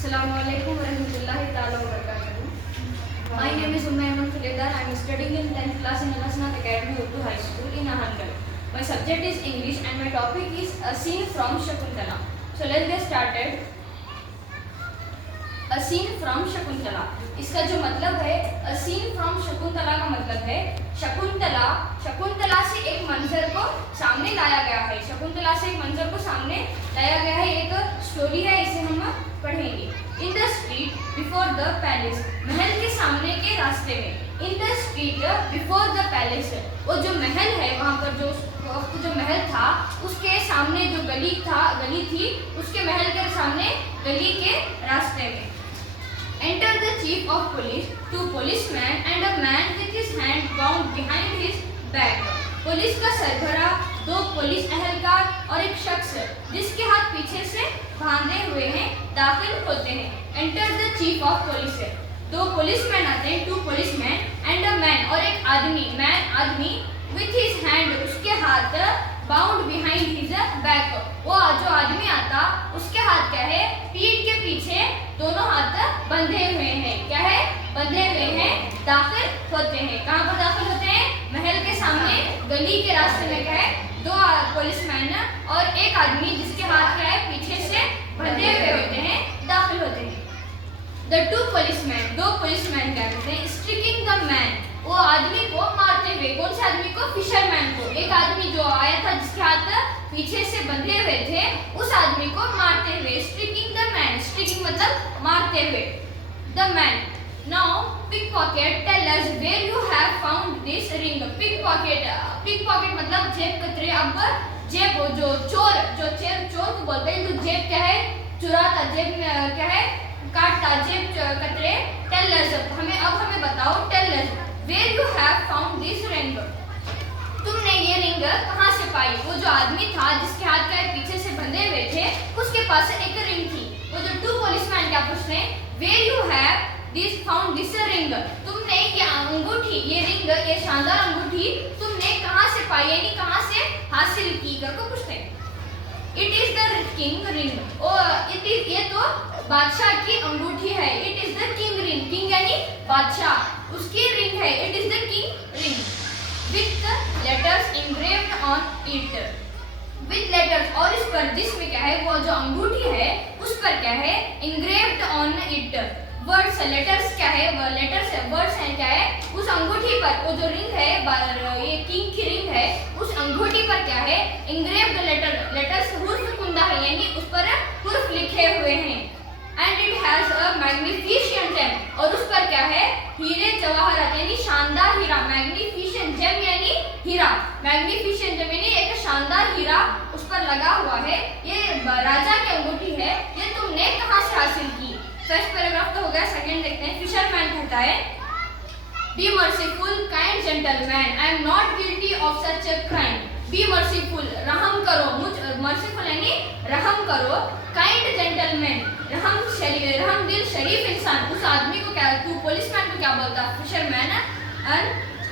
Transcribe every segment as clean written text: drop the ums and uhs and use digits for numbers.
Assalamualaikum warahmatullahi taala wabarakatuh. My name is Umma Ahmed Khuledar. I am studying in 10th class in Alasnath Academy Urdu High School in Ahangal. My subject is English and my topic is a scene from Shakuntala. So let's get started. A scene from Shakuntala. इसका जो मतलब है a scene from Shakuntala का मतलब है शकुंतला से एक मंजर को सामने लाया गया है। शकुंतला से एक मंजर को सामने लाया गया है। एक स्टोरी है, इसे हम पढ़ेंगे। In the street before the palace, महल के सामने के रास्ते में। In the street before the palace, वो जो महल है वहाँ पर जो महल था उसके सामने जो गली थी उसके महल के सामने गली के रास्ते में। Enter the chief of police, two policemen and a man with his hand bound behind his back. Police का सरबरा, दो पुलिस एहलकार और एक शख्स जिसके हाथ पीछे से बांधे हुए हैं दाखिल होते हैं। Enter the chief of police, दो पुलिसमैन आते हैं, two policemen and a man और एक आदमी, man आदमी with his hand उसके हाथ bound behind his back, वो जो आदमी आता उसके हाथ क्या है, पीठ के पीछे दोनों हाथ बंधे हुए हैं। क्या है? बंधे हुए हैं, दाखिल होते हैं। कहाँ पर दाखिल होते हैं? महल के सामने गली के रास्ते में। क्या है? दो पुलिसमैन और एक आदमी जिसके हाथ क्या है, पीछे से बंधे हुए होते हैं, दाखिल होते हैं। The two policemen, दो पुलिसमैन क्या करते हैं, स्ट्रिकिंग द मैन, वो आदमी को मारते हुए। कौन से आदमी को? फिशरमैन को। एक आदमी जो आया था जिसके हाथ पीछे से बंधे हुए थे उस आदमी को मारते हुए। स्ट्रिकिंग द मैन, स्ट्रिकिंग मतलब मारते हुए। The man, now pickpocket tell us where you have found this ring. Pickpocket मतलब जेब कतरे। अब जेब, जो चोर को बोलते हैं, तो जेब क्या है, चुराता, जेब में क्या है, काटता, जेब कतरे। टेल अस, हमें बताओ, tell us where you have found this ring, तुमने ये रिंग कहाँ से पाई। वो जो आदमी था जिसके हाथ का पीछे से बंधे हुए थे उसके पास एक रिंग थी। वो जो टू पुलिसमैन क्या पूछ रहे हैं, where you have found this ring, तुमने ये अंगूठी, ये रिंग, ये शानदार अंगूठी तुमने कहाँ से पाई, यानी कहाँ से हासिल की करके पूछते हैं। It is the king ring, ये तो बादशाह की अंगूठी है। It is the king ring, king यानी बादशाह, उसकी रिंग है। It is the king ring with letters engraved on it, with letters, और इस पर जिसमें क्या है, वो जो अंगूठी है उस पर क्या है, engraved on it words, letters क्या है, वो letters है, words है, क्या है, उस अंगूठी पर, वो जो रिंग है, ये किंग की रिंग है, उस अंगूठी पर क्या है, engraved letters हुर्फ कुंदा है, यानी उस पर हुर्फ लिखे हुए हैं। And it has a magnificent gem, और उस पर क्या है, हीरे जवाहरात यानी शानदार हीरा। मैग्निफिसेंट जेम यानी हीरा, मैग्निफिसेंट जेम यानी एक शानदार हीरा उस पर लगा हुआ है। ये राजा की अंगूठी है, ये तुमने कहाँ से हासिल की। फर्स्ट पैराग्राफ तो हो गया, सेकंड देखते हैं। फिशरमैन कहता है, B merciful kind gentleman, I am not guilty of such a crime. B merciful, रहम करो, मर्सीफुल यानी रहम करो, काइंड जेंटलमैन, रहम दिल शरीफ इंसान। उस आदमी को क्या, तू पुलिसमैन को क्या बोलता, फिशरमैन,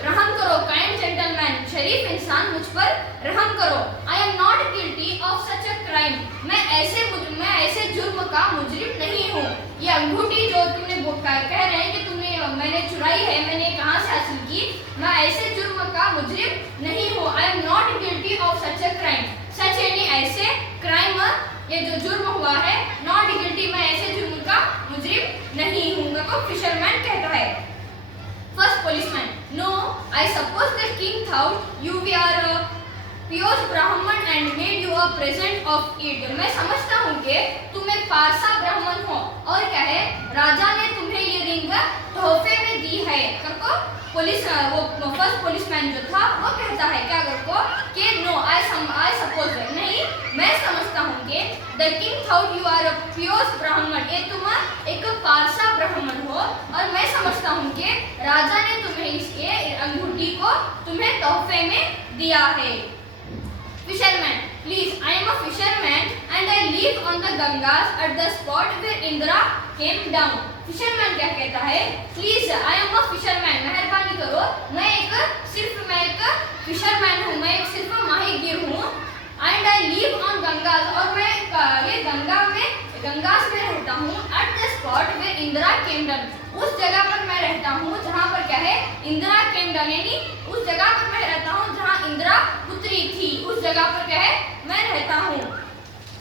रहम करो, काइंड जेंटलमैन, शरीफ इंसान, मुझ पर रहम करो। आई am not guilty of such a crime, मैं ऐसे जुर्म का मुजरिम नहीं हूँ। ये अंगूठी जो तुमने कह रहे हैं कि मैंने चुराई है, मैंने कहाँ से हासिल की, मैं ऐसे जुर्म का मुजरिम नहीं हूँ। I am not guilty of such a crime, such यानी ऐसे, क्राइम ये जो जुर्म हुआ है, नॉट गिल्टी मैं ऐसे जुर्म का मुजरिम नहीं हूँ, को फिशरमैन कहता है। First policeman, no I suppose the king thought you we are pious Brahmin and made you a present of it. मैं समझता हूँ कि तुम एक पारसा ब्राह्मण हो और क्या है, राजा ने तुम्हें ये रिंग तोहफे में दी है करको। वो फर्स्ट पुलिसमैन जो था वो कहता है क्या करको कि नो आई सपोज, नहीं मैं समझता हूँ कि the king thought you are a pious Brahmin, ये तुम एक पारसा ब्राह्मण हो और मैं समझता हूँ कि राजा ने तुम्हें इसके अंगूठी को तुम्हें तोहफे में दिया है। Fisherman, please, I am a fisherman and I live on the Gangas at the spot where Indra came down. Fisherman क्या कहता है, please, I am a fisherman, मेहरबानी करो, मैं एक fisherman हूँ, मैं एक सिर्फ माहीगीर हूँ। And I live on Gangas, और मैं ये गंगास में रहता हूँ। At the इंदिरा केंद्र, उस जगह पर मैं रहता हूँ जहाँ पर क्या है इंदिरा केंद्र, यानी उस जगह पर मैं रहता हूँ जहाँ इंदिरा पुत्री थी, उस जगह पर क्या है मैं रहता हूँ।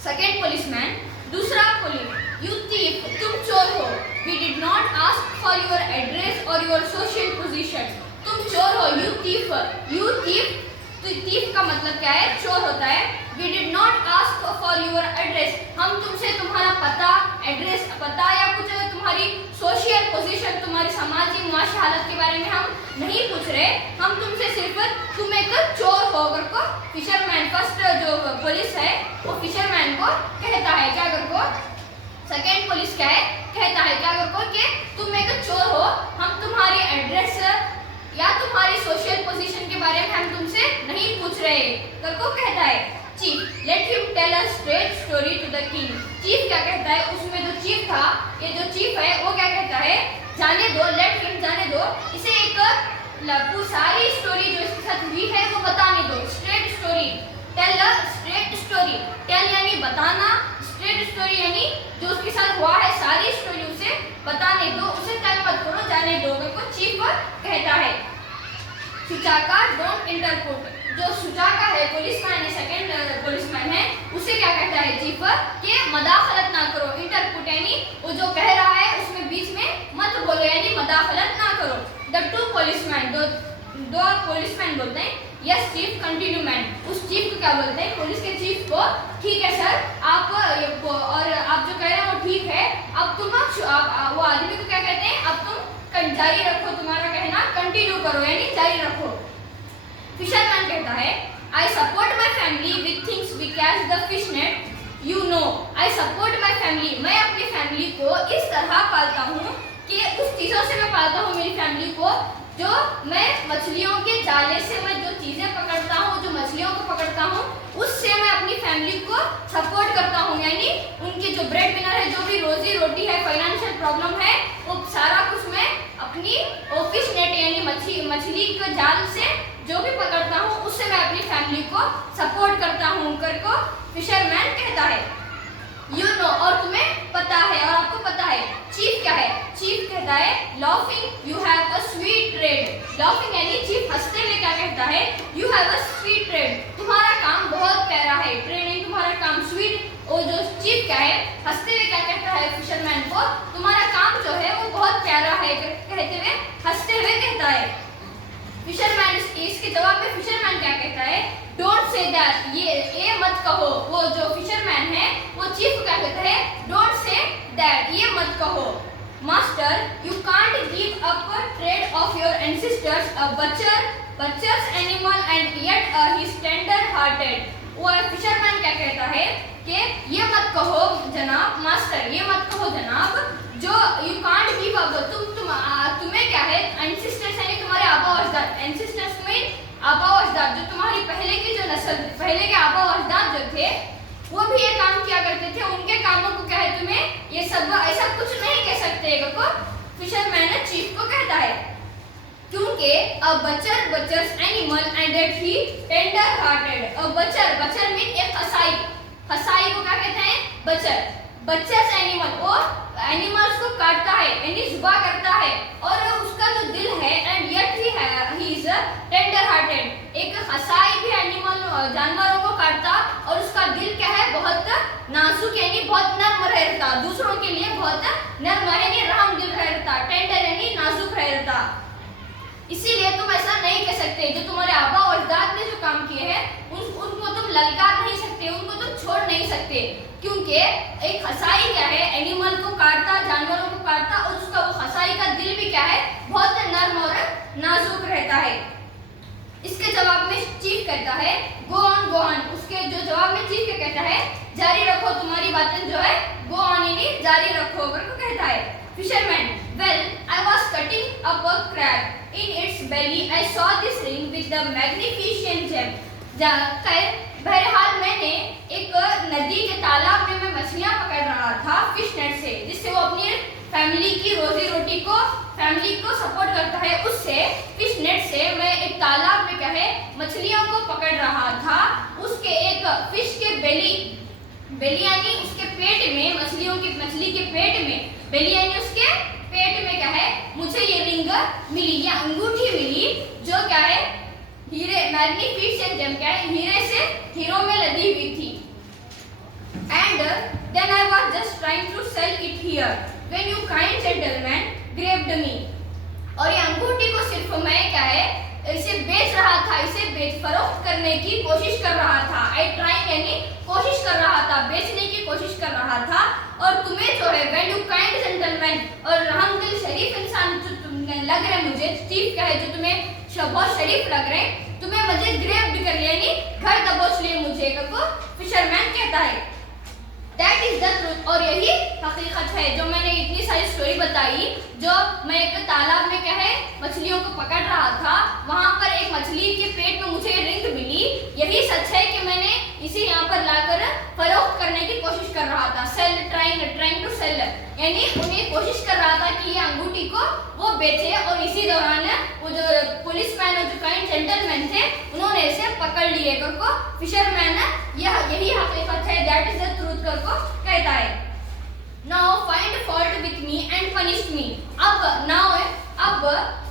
सेकेंड पुलिसमैन, दूसरा पुलिस, यू थीफ, तुम चोर हो, we did not ask for your address और योर सोशल पोजीशन, तुम चोर हो, यू थीफ, यू थीफ, तो थीफ का मतलब क्या है चोर होता है। We did not ask for your address, हम तुमसे तुम्हारा पता, एड्रेस, पता या कुछ तुम्हारी सोशल पोजीशन, तुम्हारी सामाजिक मुआशी हालत के बारे में हम नहीं पूछ रहे, हम तुमसे सिर्फ तुम एक चोर हो करको फिशरमैन, फर्स्ट जो पुलिस है वो फिशरमैन को कहता है क्या करको, सेकेंड पुलिस क्या है कहता है क्या करको कि तुम एक चोर हो, हम तुम्हारी एड्रेस या तुम्हारी सोशल पोजीशन के बारे में हम तुमसे नहीं पूछ रहे करको कहता है। Chief, let him tell a straight story to the king, chief क्या कहता है, उसमें जो चीफ था, ये जो चीफ है वो क्या कहता है, जाने दो, लेट हिम, जाने दो, इसे एक सारी स्टोरी जो इसके साथ हुई है वो बताने दो, straight story, tell a straight story, tell यानी बताना, स्ट्रेट स्टोरी यानी जो उसके साथ हुआ है सारी स्टोरी उसे बताने दो, उसे तंग मत करो, जाने दो करको चीफ कहता है। सुजाका, डोंट इंटरप्ट, जो सुजाका है पुलिसमैन है, सेकंड पुलिसमैन है, उसे क्या कहता है चीफ कि मदाखलत ना करो, इंटरप्ट यानी वो जो कह रहा है उसमें बीच में मत बोलो, यानी मदाखलत ना करो। द टू पुलिसमैन, दो पुलिसमैन बोलते हैं यस चीफ, कंटिन्यू मैन, उस चीफ को क्या बोलते हैं, पुलिस के चीफ को, ठीक है सर आप और आप जो कह रहे हैं वो ठीक है, अब तुम वो आदमी को क्या कहते हैं, अब तुम जारी रखो, तुम्हारा कहना कंटिन्यू करो यानी जारी रखो। फिशरमैन कहता है I support my family with things we catch the fish net, you know, I support my family, मैं अपनी फैमिली को इस तरह पालता हूँ कि उस चीज़ों से मैं पालता हूँ मेरी फैमिली को, जो मैं मछलियों के जाले से मैं जो चीज़ें पकड़ता हूँ, जो मछलियों को पकड़ता हूँ, उससे मैं अपनी फैमिली को सपोर्ट करता हूँ, यानी उनकी जो ब्रेड विनर है, जो भी रोजी रोटी है, फाइनेंशियल प्रॉब्लम है, वो सारा कुछ मैं अपनी फिश नेट यानी मछली के जाल से जो भी पकड़ता हूँ उससे मैं अपनी फैमिली को सपोर्ट करता हूँ करको फिशरमैन कहता है। यू नो, और तुम्हें पता है, और आपको पता है। चीफ क्या है, चीफ कहता है laughing you have a sweet trade, laughing यानी चीफ हंसते हुए क्या कहता है, you have a sweet trade, तुम्हारा काम बहुत प्यारा है, ट्रेड यानी तुम्हारा काम, स्वीट, और जो चीफ क्या है हंसते हुए क्या कहता है फिशरमैन को, तुम्हारा काम जो है वो बहुत प्यारा है कहते हुए हंसते हुए कहता है। फिशरमैन, इसके जवाब में फिशरमैन क्या कहता है, डोंट से दैट, ये मत कहो, वो जो फिशरमैन है वो चीफ को क्या कहता है, डोंट से दैट, ये मत कहो। Master, you can't give up trade off your ancestors, a butcher's animal and yet he is tender hearted, वो फिशरमैन क्या कहता है कि ये मत कहो जनाब, मास्टर ये मत कहो जनाब, जो यू कांट गिव अप, तुम्हें क्या है, एंसेस्टर्स यानी तुम्हारे आबा अजदाद, एंसेस्टर्स मीन आबा अजदाद, जो तुम्हारी पहले की जो नस्ल, पहले के आबा अजदाद जो थे वो भी ये काम किया करते थे, उनके कामों को क्या है तुम्हें ये सब ऐसा कुछ नहीं कह सकते को फिशरमैन चीफ को कहता है, क्योंकि a butcher's animal and that he tender hearted, a butcher mean एक हसाई को क्या कहते हैं, बचर्स एनिमल, वो एनिमल्स को काटता है यानी जुबा करता है, और उसका जो दिल है and yet he is tender hearted, एक हसाई भी एनिमल जानवरों को काटता और उसका दिल क्या है बहुत नाजुक यानी बहुत नर्म रहता, दूसरों के लिए बहुत नर्म यानी रहम दिल रहता, टेंडर यानी नाजुक रहता, इसीलिए तुम ऐसा नहीं कह सकते, जो तुम्हारे आबा और अजदाद ने जो काम किए हैं उनको तुम ललकार नहीं सकते, उनको तुम छोड़ नहीं सकते, क्योंकि एक हसाई क्या है एनिमल को काटता, जानवरों को काटता, और उसका वो हसाई का दिल भी क्या है बहुत नर्म और नाजुक रहता है। इसके जवाब में चीफ कहता है गो ऑन, उसके जो जवाब में चीफ क्या कहता है, जारी रखो तुम्हारी बातें जो है, गो ऑन यानी जारी रखो करके कहता है। Fisherman, well I was cutting up a crab, in its belly I saw this ring with the magnificent gem, बहरहाल मैंने एक नदी के तालाब में मैं मछलियां पकड़ रहा था फिश नेट से, जिससे वो अपनी फैमिली की रोजी रोटी को, फैमिली को सपोर्ट करता है, उससे फिश नेट से मैं एक तालाब में क्या है मछलियों को पकड़ रहा था, उसके एक फिश के बेली यानी उसके पेट में, मछली के पेट में, बेली यानी उसके अंगूठी मिली जो क्या है हीरे मैग्निफिसेंट जेम क्या है हीरो में लदी हुई थी। And then I was just trying to sell it here when you kind gentleman grabbed me. और ये अंगूठी को सिर्फ मैं क्या है इसे बेच रहा था, इसे फरोख्त करने की कोशिश कर रहा था। आई ट्राइंग यानी कोशिश कर रहा था, बेचने की कोशिश कर रहा था। और तुम्हें जो है व्हेन यू काइंड जेंटलमैन और रहमदिल शरीफ इंसान जो तुमने लग रहे मुझे चीफ क्या है जो तुम्हें बहुत शरीफ लग रहे तुम्हें मुझे ग्रेब्ड कर लिया यानी घर दबोच लिए मुझे को फिशरमैन कहता है। That is the truth. और यही हकीकत है जो मैंने इतनी सारी स्टोरी बताई। जो मैं एक तालाब में क्या है मछलियों को पकड़ रहा था, वहां पर एक मछली के पेट में मुझे रिंग मिली। यही सच है कि मैंने इसे यहाँ पर लाकर फरोख्त करने की कोशिश कर रहा था। ट्राइंग टू सेल यानी उन्हें कोशिश कर रहा था कि ये अंगूठी को वो बेचे। और इसी दौरान वो जो पुलिसमैन और जो काइंड जेंटलमैन थे उन्होंने इसे पकड़ लिए को फिशरमैन यही हकीकत है। दैट इज द ट्रूथ को कहता है। Now find fault with me and punish me. अब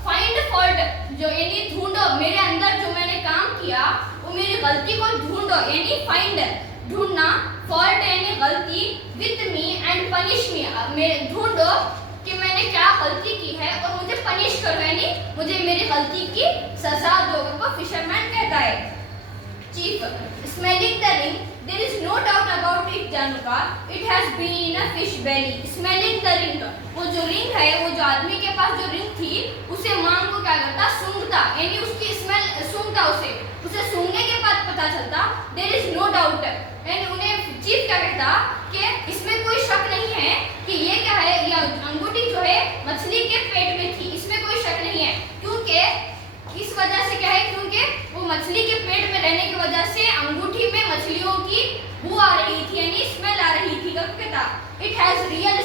फाइंड फॉल्ट जो यानी ढूंढो मेरे अंदर जो मैंने काम किया वो मेरी गलती को ढूंढो यानी फाइंड ढूंढना, फॉल्ट यानी गलती, with me and punish me ढूंढो कि मैंने क्या गलती की है और मुझे पनिश करो यानी मुझे मेरी गलती की सजा दो को फिशरमैन कहता है। Chief smelling the ring there is no doubt about it Januka, it has been in a fish belly। smelling the ring वो जो रिंग है वो जो आदमी के पास जो रिंग थी उसे मांग को क्या करता सूंघता यानी उसकी स्मेल सूंघता उसे सूंघने के बाद पता चलता there is no doubt यानी उन्हें चीफ क्या कहता कि इसमें कोई शक नहीं है कि ये क्या है यह अंगूठी जो है मछली के पेट में थी, इसमें कोई शक नहीं है। क्योंकि इस वजह से क्या है क्योंकि वो मछली के पेट में रहने की वजह से अंगूठी में मछलियों की बू आ रही थी यानी स्मेल आ रही थी। कहता it has real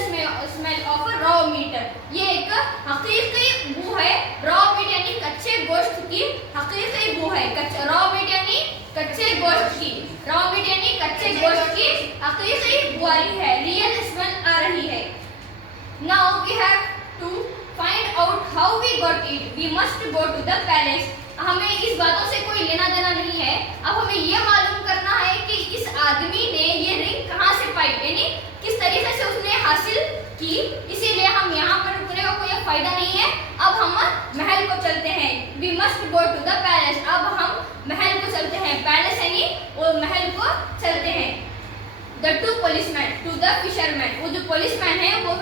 smell of raw meat. ये एक हकीकी बू है रॉ मीट यानी कच्चे गोश्त की हकीकी बू है। रॉ मीट यानी कच्चे गोश्त की, रॉ मीट यानी कच्चे गोश्त की हकीकी बू आ रही है, रियल स्मेल आ रही है। Now we have to find out how we got it, we must go to the palace। हमें इस बातों से कोई लेना देना नहीं है, अब हमें ये मालूम करना है कि इस आदमी ने ये रिंग कहाँ से पाई यानी किस तरीके से उसने हासिल की। इसीलिए हम यहाँ पर रुकने का कोई फायदा नहीं है। अब हम महल को चलते हैं। we must go to the palace। अब हम महल को चलते हैं, पैलेस यानी वो महल को चलते हैं। The two policemen to the fisherman। वो जो पुलिसमैन है वो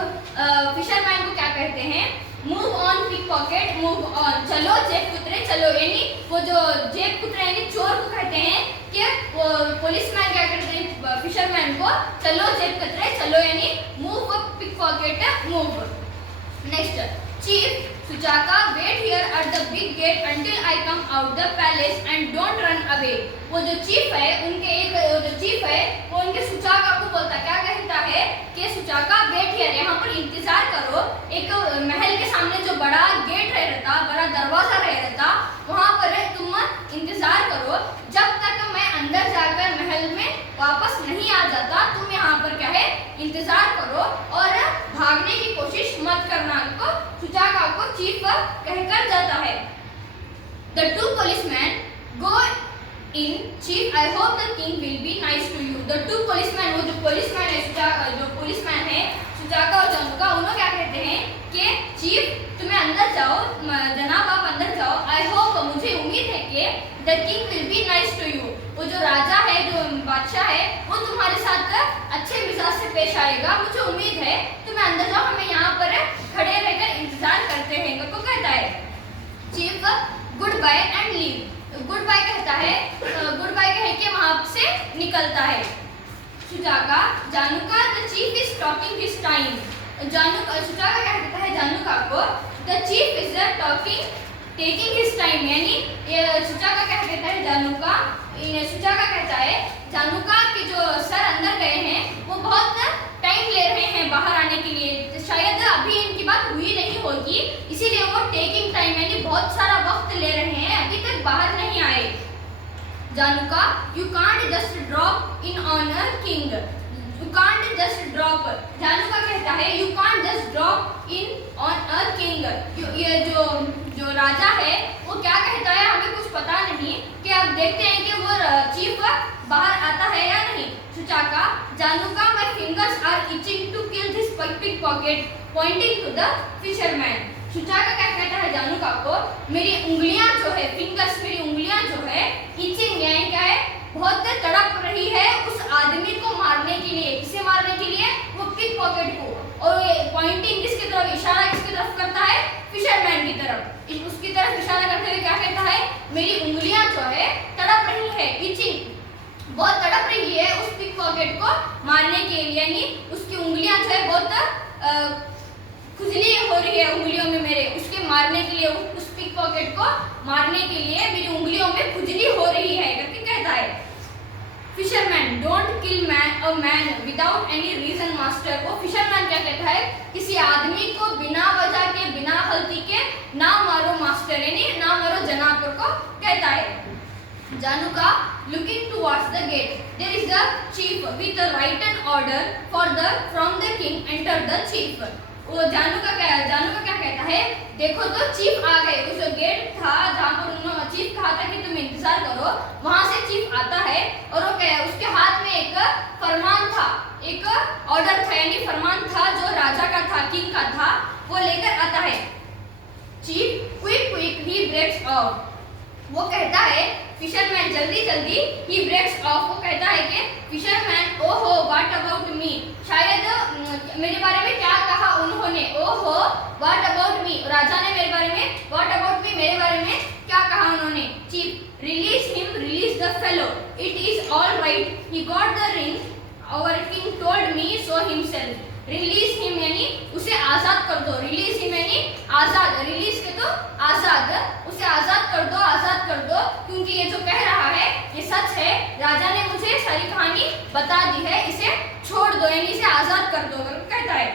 फिशरमैन को क्या कहते हैं move on pickpocket move on, चलो जेब कुतरे चलो यानी वो जो जेब कुतरे यानी चोर को कहते हैं कि वो पुलिसमैन क्या कहते हैं फिशरमैन को चलो जेब कुतरे चलो यानी move pickpocket move. Next chief Sujaka wait here at the big gate until I come out the palace and don't run away. वो जो चीफ है उनके एक जो चीफ है वो उनके सुजाका को बोलता क्या कहता है कि सुजाका वेट हियर यहाँ पर इंतजार करो। एक महल के सामने जो बड़ा गेट रहता बड़ा दरवाजा रहता वहाँ पर तुम इंतजार करो जब तक मैं अंदर जाकर महल में वापस नहीं आ जाता। तुम यहाँ पर क्या है इंतजार करो और भागने की कोशिश मत करना को सुजाका को चीफ कहकर जाता है। The two policemen go in। Chief, I hope the king will be nice to you। The two policemen वो जो पुलिसमैन है जो पुलिसमैन है सुजाका और जानुका उन्होंने क्या कहते हैं कि चीफ तुम्हें अंदर जाओ जनाब आप अंदर जाओ। I hope मुझे उम्मीद है कि the king will be nice to you। वो जो राजा है जो बादशाह है वो तुम्हारे साथ अच्छे मिजाज से पेश आएगा, मुझे उम्मीद है। तुम्हें अंदर जाओ हमें यहाँ पर खड़े रहकर इंतजार करते हैं को कहता है। Chief goodbye and leave. Goodbye कहता है, गुड बाय कह के वहां से निकलता है। Sujaka Januka the chief is talking his time. Sujaka क्या कहता है जानुका को the chief is talking taking his time यानी सुजाका क्या कहता है जानुका सुजाका कहता है जानुका के जो सर अंदर गए हैं वो बहुत टाइम ले रहे हैं बाहर आने के लिए, शायद अभी इनकी बात हुई नहीं होगी इसीलिए वो टेकिंग टाइम यानी बहुत सारा वक्त ले रहे हैं, अभी तक बाहर नहीं आए। Januka you can't just drop in on a king. You can't just drop Januka कहता है you can't just drop in on a king. ये जो राजा है वो क्या कहता है हमें कुछ पता नहीं कि आप देखते हैं कि वो चीफ बाहर आता है या नहीं। Suchaka Januka my fingers are itching to kill this pickpocket pointing to the fisherman. Suchaka क्या कहता है जानुका को, मेरी उंगलियां जो है फिंगर्स, मेरी उंगलियां जो है इचिंग यानी क्या है बहुत तड़प रही है उस आदमी को मारने के लिए। किसे मारने के लिए? वो पिक पॉकेट को। और ये पॉइंटिंग किसकी तरफ, इशारा किसकी तरफ करता है? फिशरमैन की तरफ। उसकी तरफ इशारा करते हुए क्या कहता है, मेरी उंगलियां जो है तड़प रही है, इचिंग बहुत तड़प रही है उस पिक पॉकेट को मारने के लिए, यानी उसकी उंगलियां जो है बहुत खुजली हो रही है उंगलियों में मेरे, उसके मारने के लिए, उस पिक पॉकेट को मारने के लिए मेरी उंगलियों में खुजली हो रही है करके कहता है। Fisherman don't kill a man without any reason master. वो फिशरमैन क्या कहता है, किसी आदमी को बिना वजह के, बिना गलती के ना मारो मास्टर, यानी ना मारो जनाब को कहता है। Januka looking towards the gate, there is the chief with the written order from the king enter the chief. वो जानुका क्या कहता है, देखो तो चीफ आ गए। उस जो गेट था जहाँ पर उन्होंने चीफ कहा था कि तुम इंतजार करो, वहां से चीफ आता है और वो क्या है, उसके हाथ में एक फरमान था, एक ऑर्डर था, यानी फरमान था जो राजा का था, किंग का था, वो लेकर आता है। Chief quickly breaks off. वो कहता है फिशरमैन जल्दी ही ब्रेक्स ऑफ। वो कहता है कि फिशरमैन ओहो व्हाट अबाउट मी, शायद मेरे बारे में क्या कहा उन्होंने, ओहो व्हाट अबाउट मी, राजा ने मेरे बारे में, व्हाट अबाउट मी मेरे बारे में क्या कहा उन्होंने। Chief release him, release the fellow, it is all right, he got the ring, our king told me so himself. Release him यानी उसे आजाद कर दो, रिलीज हिम यानी आजाद, रिलीज के तो आजाद, उसे आजाद कर दो क्योंकि ये जो कह रहा है ये सच है, राजा ने मुझे सारी कहानी बता दी है, इसे छोड़ दो यानी इसे आजाद कर दो कहता है।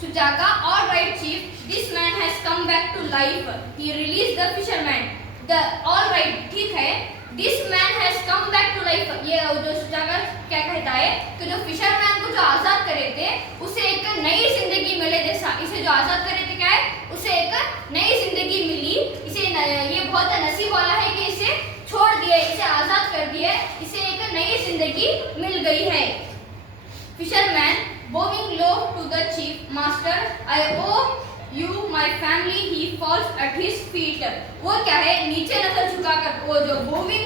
Sujaka all right chief, this man has come back to life, he release the fisherman. The all right ठीक है, this man has come back to life, ये जो सुजाका क्या कहता है कि जो फिशरमैन को जो आजाद करे थे उसे एक नई जिंदगी मिले जैसा, इसे जो आजाद करे थे क्या है, उसे एक नई जिंदगी मिली, इसे ये बहुत नसीब वाला है कि इसे छोड़ दिया, इसे आजाद कर दिया, इसे एक नई जिंदगी मिल गई है। Fisherman bowing low to the chief, master I owe you my family, he falls at his feet। वो क्या है, नीचे नजर झुकाकर, वो जो bowing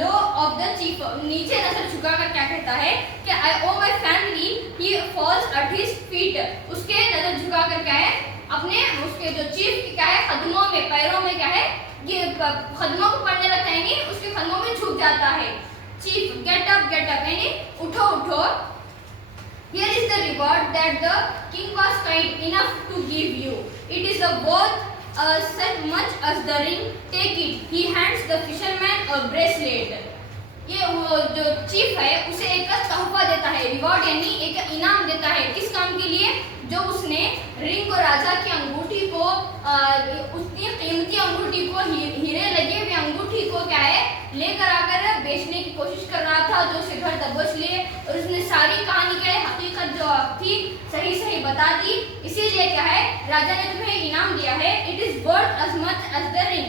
low of the chief, नीचे नजर झुकाकर क्या कहता है कि I owe my family, he falls at his feet। उसके नजर झुकाकर क्या है, अपने उसके जो चीफ की क्या है कदमों में, पैरों में क्या है, ये कदमों को पड़ने लगता है, यानी उसके कदमों में झुक जाता है। चीफ गेट अप यानी उठो उठो। Here is the reward that the king was kind enough to give you. It is both such much as the ring. Take it. He hands the fisherman a bracelet. ये वो जो chief है उसे एक तोहफा देता है, रिवॉर्ड यानी एक इनाम देता है। किस काम के लिए? जो उसने रिंग और राजा की अंगूठी को, उतनी कीमती अंगूठी को, हीरे लगे हुए अंगूठी को क्या है लेकर आकर बेचने की कोशिश कर रहा था, जो उसे घर दबोच लिए, और उसने सारी कहानी क्या है हकीकत जो थी सही बता दी। इसीलिए क्या है राजा ने तुम्हें इनाम दिया है। It is worth as much as the ring,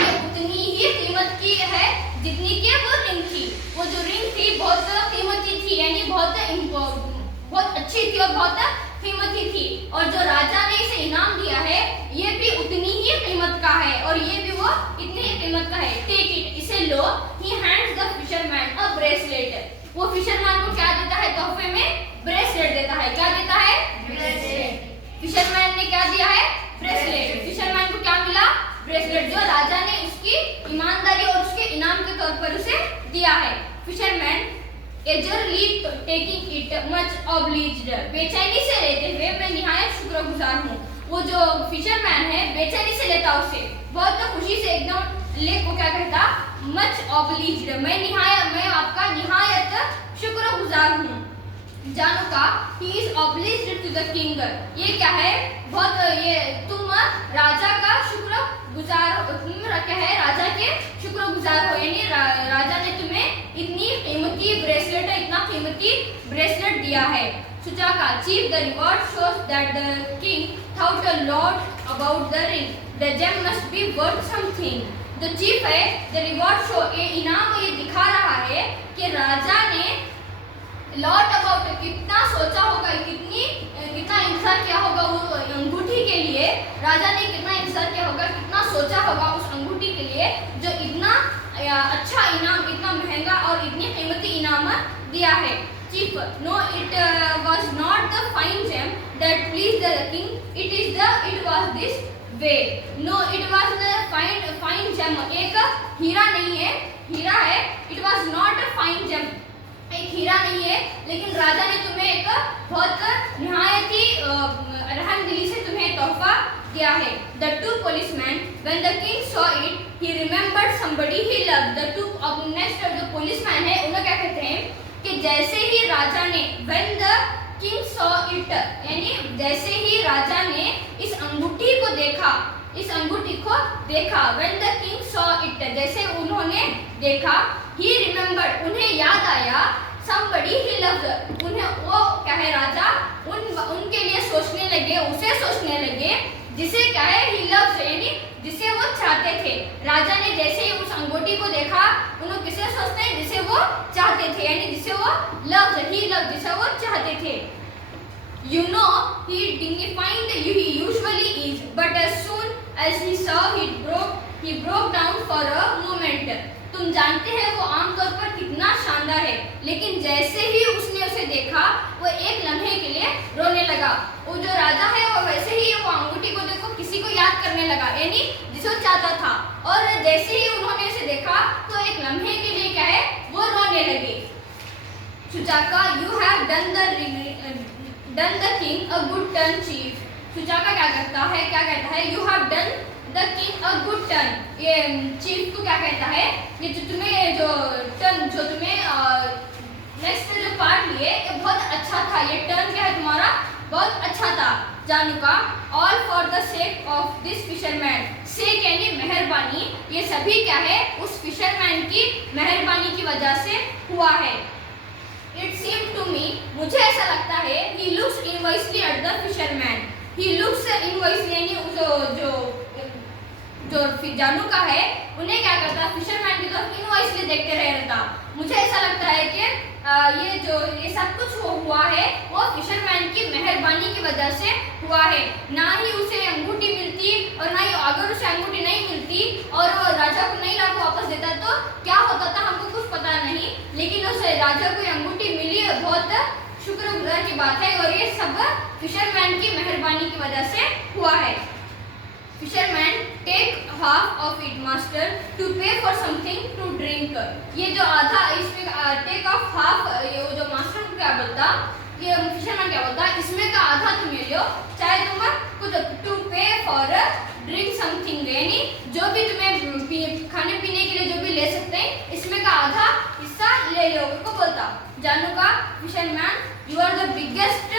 ये उतनी ही कीमत की है जितनी कि वो रिंग थी। वो जो रिंग थी बहुत कीमती थी, यानी बहुत अच्छी थी और बहुत कीमती थी, और जो राजा ने इसे इनाम दिया है ये भी उतनी ही कीमत का है, और ये भी वो इतनी ही कीमत का है। टेक इट, इसे लो। He hands the fisherman a bracelet. वो फिशरमैन को क्या देता है तोहफे में? ब्रेसलेट देता है। क्या देता है? ब्रेसलेट। फिशरमैन ने क्या दिया है? ब्रेसलेट। फिशरमैन को क्या मिला? ब्रेसलेट, जो राजा ने उसकी ईमानदारी और उसके इनाम के तौर पर उसे दिया है। Fisherman eagerly taking it, much obliged, बेचैनी से लेते हुए मैं निहायत शुक्रगुजार हूँ। वो जो फिशरमैन है बेचैनी से लेता उसे, बहुत खुशी से एकदम ले को क्या कहता, much obliged, मैं आपका निहायत शुक्रगुजार हूँ। Januka he is obliged to the king, ये क्या है बहुत, ये तुम राजा का शुक्रगुजार, तुम क्या है राजा के शुक्रगुजार हो, यानी राजा ने तुम्हें इतनी कीमती ब्रेसलेट दिया है। Suchaka, chief, the reward shows that the king thought a lot about the ring. The gem must be worth something. The chief है, the reward show, ये इनाम ये दिखा रहा है कि राजा ने लॉट अबाउट कितना सोचा होगा, कितना इंतजार किया होगा वो अंगूठी के लिए। राजा ने कितना इंतजार किया होगा, कितना सोचा होगा उस अंगूठी के लिए जो इतना अच्छा इनाम, इतना महंगा और इतनी कीमती इनाम दिया है। Chief, no it was not the fine gem that please the king, it was this way. No it was the fine gem, एक हीरा नहीं है, हीरा है। It was not a fine gem, एक हीरा नहीं है, लेकिन राजा ने तुम्हें एक बहुत निहायत ही रहमदिली से तुम्हें तोहफा दिया है। The two policemen, when the king saw it, he remembered somebody he loved. The two next जो policeman है, उन्हें क्या कहते हैं कि जैसे ही राजा ने, when the king saw it, यानी जैसे ही राजा ने इस अंगूठी को देखा, इस अंगूठी को देखा, when the king saw it, जैसे उन्होंने देखा, he remembered, उन्हें याद आया, somebody he loved, उन्हें वो क्या है राजा उनके लिए सोचने लगे, उसे सोचने लगे जिसे क्या है he loves, यानी जिसे वो चाहते थे। राजा ने जैसे ही उस अंगूठी को देखा, उन्हें किसे सोचते हैं, जिसे वो चाहते थे, यानी जिसे वो loves, he loves, जिसे वो चाहते थे। You know, he dignified he usually is, but as soon as he saw he broke down for a moment. तुम जानते हैं वो आमतौर पर कितना शानदार है, लेकिन जैसे ही उसने उसे देखा वो एक लम्हे के लिए रोने लगा। वो जो राजा है वो वैसे ही वो अंगूठी को देखो किसी को याद करने लगा, यानी जिसे वो चाहता था, और जैसे ही उन्होंने उसे देखा तो एक लम्हे के लिए क्या है वो रोने लगे। सुचाका, you have done the king a good turn, chief. सुचाका क्या कहता है, you have done the king a good turn. ये चीफ को क्या कहता है, ये जो तुम्हें जो तुम्हें नेक्स्ट जो पार्ट लिए ये बहुत अच्छा था, ये टर्न क्या है तुम्हारा बहुत अच्छा था। Januka, all for the sake of this fisherman, sake यानी मेहरबानी, ये सभी क्या है उस फिशरमैन की मेहरबानी की वजह से हुआ है। It seemed to me, मुझे ऐसा लगता है, he looks enviously at the fisherman. He looks enviously यानी जो जानू का है उन्हें क्या करता, फिशरमैन की तरफ इनवॉइसली देखते रहता। मुझे ऐसा लगता है कि ये सब कुछ हुआ है वो फिशरमैन की मेहरबानी की वजह से हुआ है। ना ही उसे अंगूठी मिलती, और ना ही अगर उसे अंगूठी नहीं मिलती और वो राजा को नहीं लाकर वापस देता तो क्या होता था हमको कुछ पता नहीं, लेकिन उसे राजा को अंगूठी मिली, बहुत शुक्रगुजार की बात है, और ये सब फिशरमैन की मेहरबानी की वजह से हुआ है। Fisherman, take half of it, master, to pay for something to drink. ये जो आधा इसमें take off half, ये जो मास्टर क्या बोलता, ये फिशरमैन क्या बोलता, इसमें का आधा तुम ले लो, चाहे तुम कुछ to pay for drink something, यानी जो भी तुम्हें खाने पीने के लिए जो भी ले सकते हैं इसमें का आधा हिस्सा ले लो, को बोलता। जानू का, fisherman, you are the biggest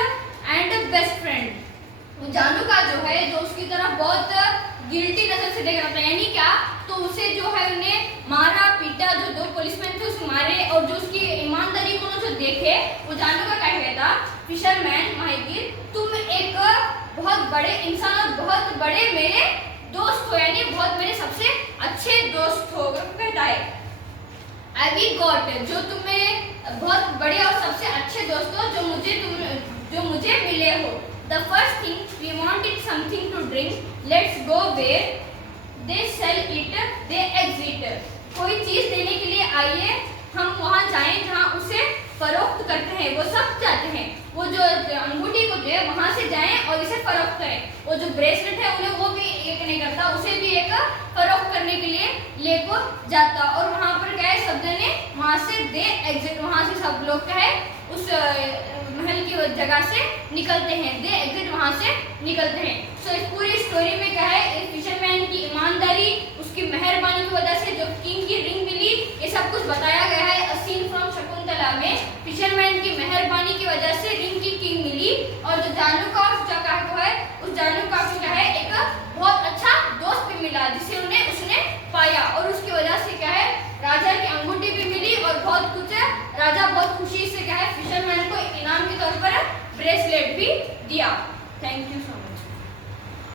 and best friend. जानू का जो है जो उसकी तरफ बहुत गिल्टी नजर से देख रहा था, यानी क्या, तो उसे जो है उन्हें मारा पीटा, जो दो पुलिसमैन थे उसे मारे, और जो उसकी ईमानदारी को जो देखे वो जानू का क्या कहता, फिशरमैन माहिर, तुम एक बहुत बड़े इंसान और बहुत बड़े मेरे दोस्त हो, यानी बहुत मेरे सबसे अच्छे दोस्त हो, कहता है। आई वी गॉट, जो तुम मेरे बहुत बड़े और सबसे अच्छे दोस्त हो, जो मुझे मिले हो। The first thing we wanted something to drink. Let's go where they sell it. They exit. कोई चीज देने के लिए आइए, हम वहाँ जाएं जहाँ उसे फरोख्त करते हैं, वो सब चाहते हैं। वो जो अंगूठी को जो है वहाँ से जाएं और इसे फरोख्त करें। वो जो ब्रेसलेट है उन्हें वो भी एक नहीं करता, उसे भी एक फरोख्त करने के लिए लेको जाता, और वहाँ पर क्या है सब जने वहाँ से दे एग्जिट, वहाँ से सब लोग क्या है उस महल की जगह से निकलते हैं, दे एग्जिट वहाँ से निकलते हैं। सो इस पूरी स्टोरी में क्या है, इस फिशरमैन की ईमानदारी, उसकी मेहरबानी की वजह से जो किंग की रिंग मिली, ये सब कुछ बताया गया है। अ सीन फ्रॉम शकुंतला में फिशरमैन की मेहरबानी की वजह से रिंग की किंग मिली, और जो जानू का को है उस जानू का को क्या है एक बहुत अच्छा दोस्त भी मिला, जिसे उसने पाया, और उसकी वजह से क्या है राजा की अंगूठी भी मिली, और बहुत कुछ राजा बहुत खुशी से क्या है फिशरमैन को इनाम के तौर पर ब्रेसलेट भी दिया। Thank you so much.